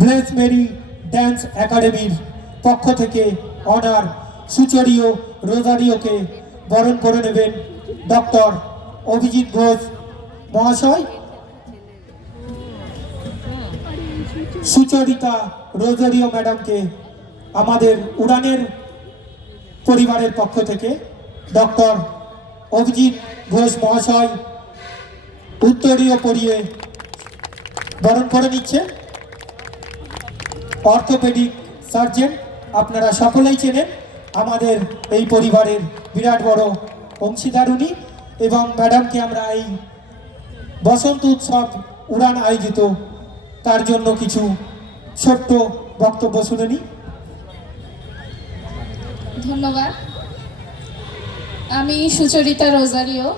Bless Mary dance একাডেমির পক্ষ থেকে অনার সুচরীয় রোজারিওকে বরণ করে নেবেন ডক্টর অভিজিৎ ঘোষ মহাশয়। সুচরিতা রোজারিও ম্যাডামকে আমাদের উড়ানের পরিবারের পক্ষ থেকে ডক্টর অভিজিৎ ঘোষ মহাশয় উত্তরীয় পরিয়ে বরণ করে নিচ্ছেন। অর্থোপেডিক সার্জন আপনারা সকলেই চেনেন, আমাদের এই পরিবারের বিরাট বড় অংশীদার উনি, এবং ম্যাডামকে আমরা এই বসন্ত উৎসব উড়ান আয়োজিত তার জন্য কিছু ছোট্ট বক্তব্য শুনে নিই। ধন্যবাদ। আমি সুচরিতা রোজারিও।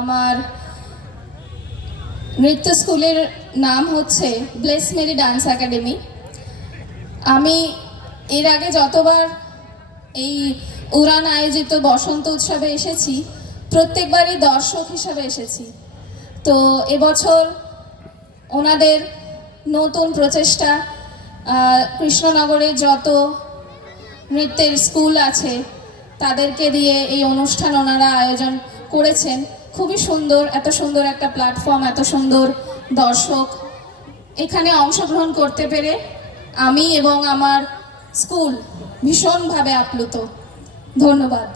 আমার নৃত্য স্কুলের নাম হচ্ছে ব্লেস মেরি ডান্স একাডেমি। আমি এর আগে যতবার এই উড়ান আয়োজিত বসন্ত উৎসবে এসেছি প্রত্যেকবারই দর্শক হিসাবে এসেছি। তো এবছর ওনাদের নতুন প্রচেষ্টা, কৃষ্ণনগরের যত নৃত্যের স্কুল আছে তাদেরকে দিয়ে এই অনুষ্ঠান ওনারা আয়োজন করেছেন। খুবই সুন্দর, এত সুন্দর একটা প্ল্যাটফর্ম, এত সুন্দর দর্শক এখানে অংশগ্রহণ করতে পেরে আমি এবং আমার স্কুল ভীষণভাবে আপ্লুত। ধন্যবাদ।